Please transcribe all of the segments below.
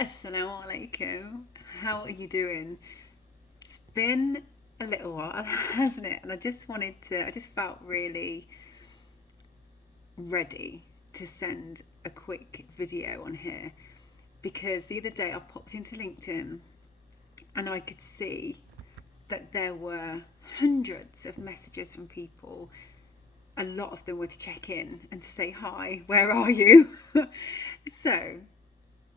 Assalamu alaikum. How are you doing? It's been a little while, hasn't it? And I just felt really ready to send a quick video on here because the other day I popped into LinkedIn and I could see that there were hundreds of messages from people. A lot of them were to check in and to say, hi, where are you? So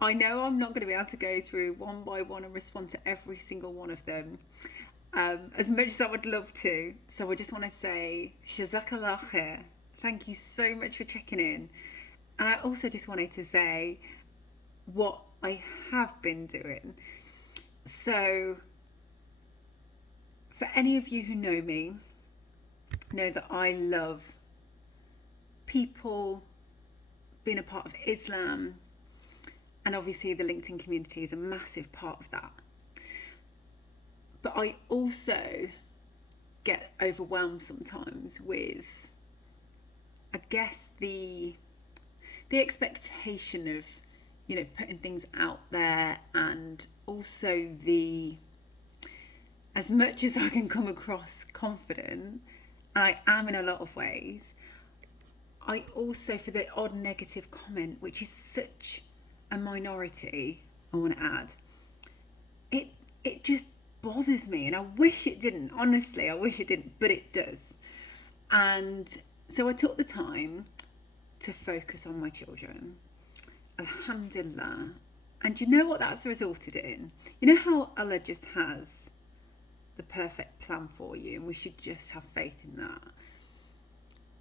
I know I'm not going to be able to go through one by one and respond to every single one of them, as much as I would love to. So I just want to say, Jazak Allah khair. Thank you so much for checking in. And I also just wanted to say what I have been doing. So for any of you who know me, know that I love people, being a part of Islam, and obviously the LinkedIn community is a massive part of that. But I also get overwhelmed sometimes with, I guess, the expectation of, putting things out there, and also as much as I can come across confident, and I am in a lot of ways, I also, for the odd negative comment, which is such a minority, I want to add, it just bothers me, and I wish it didn't. Honestly, I wish it didn't, but it does. And so I took the time to focus on my children, alhamdulillah. And you know what that's resulted in? You know how Allah just has the perfect plan for you, and we should just have faith in that.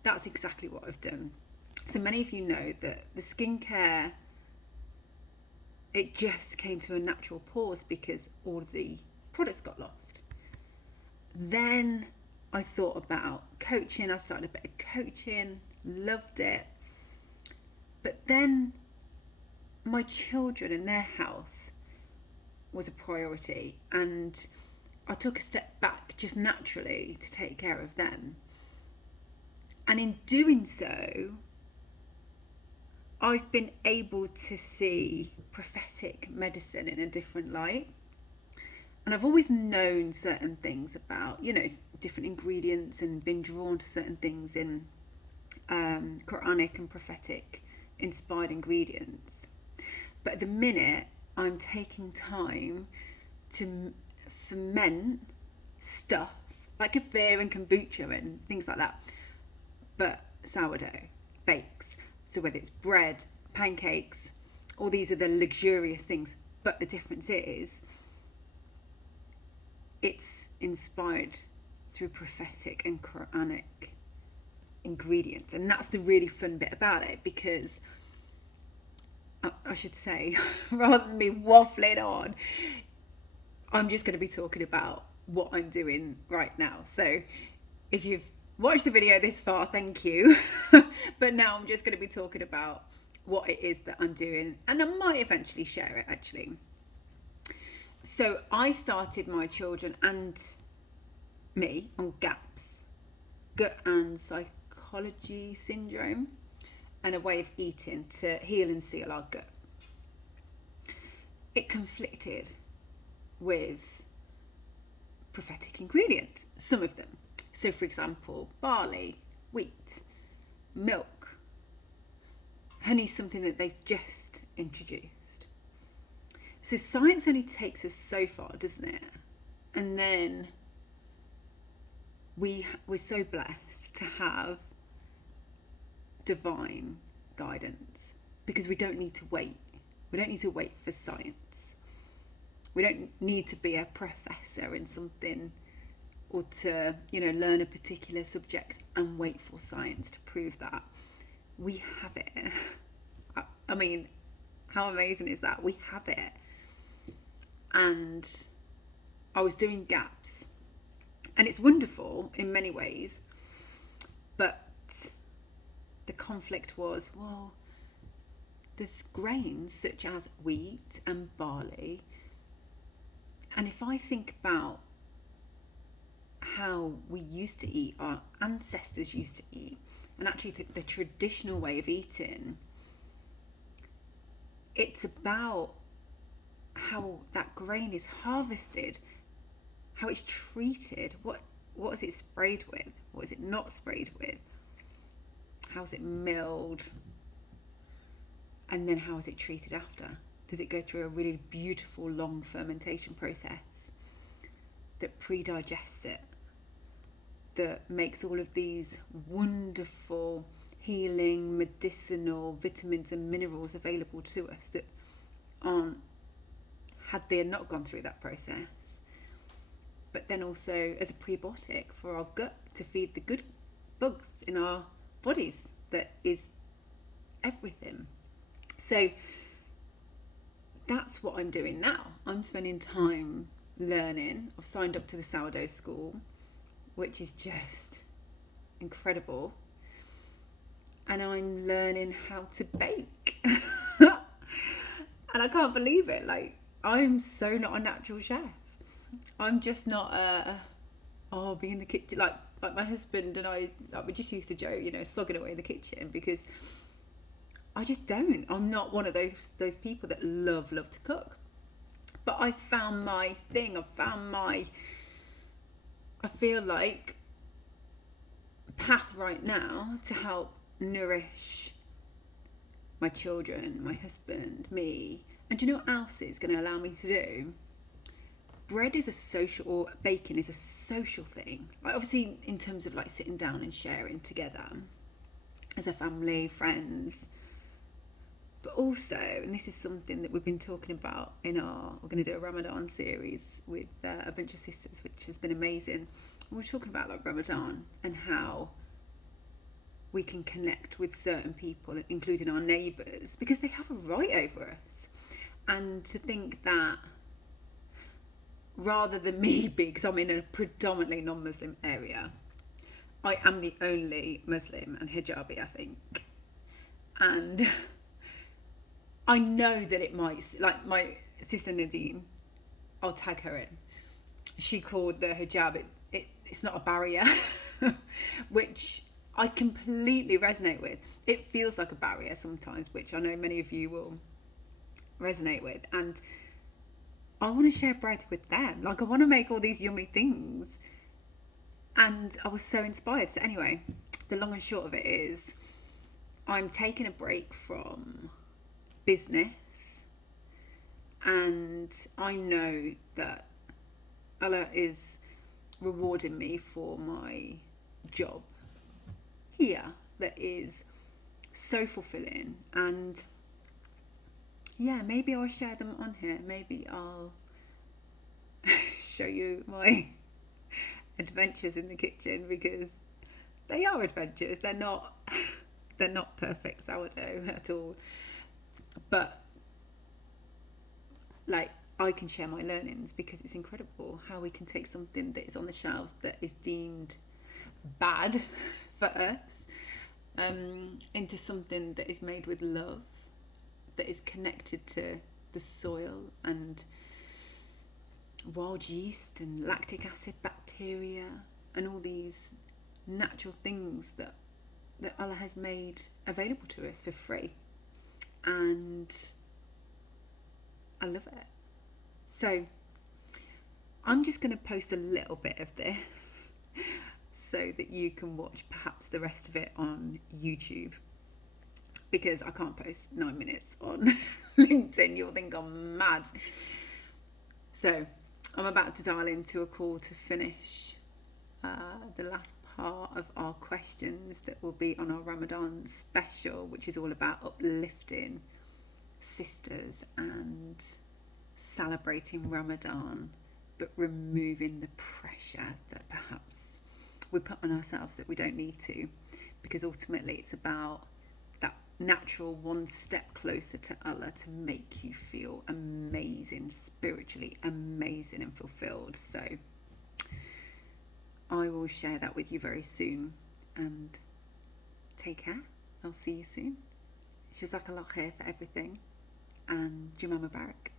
That's exactly what I've done. So many of you know that the skincare, it just came to a natural pause because all of the products got lost. Then I thought about coaching. I started a bit of coaching, loved it. But then my children and their health was a priority, and I took a step back just naturally to take care of them. And in doing so, I've been able to see prophetic medicine in a different light. And I've always known certain things about, different ingredients, and been drawn to certain things in Quranic and prophetic inspired ingredients. But at the minute, I'm taking time to ferment stuff like kefir and kombucha and things like that, but sourdough, bakes. So whether it's bread, pancakes, all these are the luxurious things. But the difference is, it's inspired through prophetic and Quranic ingredients. And that's the really fun bit about it, because I should say, rather than me waffling on, I'm just going to be talking about what I'm doing right now. So if you've watched the video this far, thank you. But now I'm just going to be talking about what it is that I'm doing, and I might eventually share it actually. So I started my children and me on GAPS, gut and psychology syndrome, and a way of eating to heal and seal our gut. It conflicted with prophetic ingredients, some of them. So for example, barley, wheat, milk, honey, something that they've just introduced. So science only takes us so far, doesn't it? And then we're so blessed to have divine guidance, because we don't need to wait. We don't need to wait for science. We don't need to be a professor in something, or to, learn a particular subject and wait for science to prove that. We have it. I mean, how amazing is that? We have it. And I was doing GAPS, and it's wonderful in many ways, but the conflict was, well, there's grains such as wheat and barley, and if I think about how we used to eat, our ancestors used to eat, and actually the traditional way of eating, it's about how that grain is harvested, how it's treated, what is it sprayed with, what is it not sprayed with, how is it milled, and then how is it treated after? Does it go through a really beautiful long fermentation process that pre-digests it, that makes all of these wonderful healing medicinal vitamins and minerals available to us that aren't had they not gone through that process? But then also as a prebiotic for our gut to feed the good bugs in our bodies, that is everything. So that's what I'm doing now. I'm spending time learning. I've signed up to the sourdough school, which is just incredible. And I'm learning how to bake. And I can't believe it. Like, I'm so not a natural chef. I'm just not be in the kitchen. Like my husband and I, like, we just used to joke, slogging away in the kitchen, because I just don't. I'm not one of those people that love to cook. But I found my thing. I feel like path right now to help nourish my children, my husband, me. And do you know what else it's going to allow me to do? Bread is a social, or baking is a social thing. Like, obviously in terms of like sitting down and sharing together as a family, friends. But also, and this is something that we've been talking about we're going to do a Ramadan series with a bunch of sisters, which has been amazing. And we're talking about like Ramadan and how we can connect with certain people, including our neighbours, because they have a right over us. And to think that rather than me be, because I'm in a predominantly non-Muslim area, I am the only Muslim and hijabi, I think. And I know that it might, like my sister Nadine, I'll tag her in. She called the hijab, it's not a barrier, which I completely resonate with. It feels like a barrier sometimes, which I know many of you will resonate with. And I want to share bread with them. Like, I want to make all these yummy things. And I was so inspired. So anyway, the long and short of it is I'm taking a break from business, and I know that Allah is rewarding me for my job here that is so fulfilling. And yeah, maybe I'll share them on here. Maybe I'll show you my adventures in the kitchen, because they are adventures. They're not perfect sourdough at all. But like, I can share my learnings, because it's incredible how we can take something that is on the shelves that is deemed bad for us, into something that is made with love, that is connected to the soil and wild yeast and lactic acid bacteria and all these natural things that Allah has made available to us for free. And I love it. So I'm just going to post a little bit of this so that you can watch perhaps the rest of it on YouTube, because I can't post 9 minutes on LinkedIn. You'll think I'm mad. So I'm about to dial into a call to finish the last part of our questions that will be on our Ramadan special, which is all about uplifting sisters and celebrating Ramadan, but removing the pressure that perhaps we put on ourselves that we don't need to, because ultimately it's about that natural one step closer to Allah to make you feel amazing, spiritually amazing and fulfilled. So I will share that with you very soon, and take care. I'll see you soon. Jazak Allah khair for everything, and Jummah Mubarak.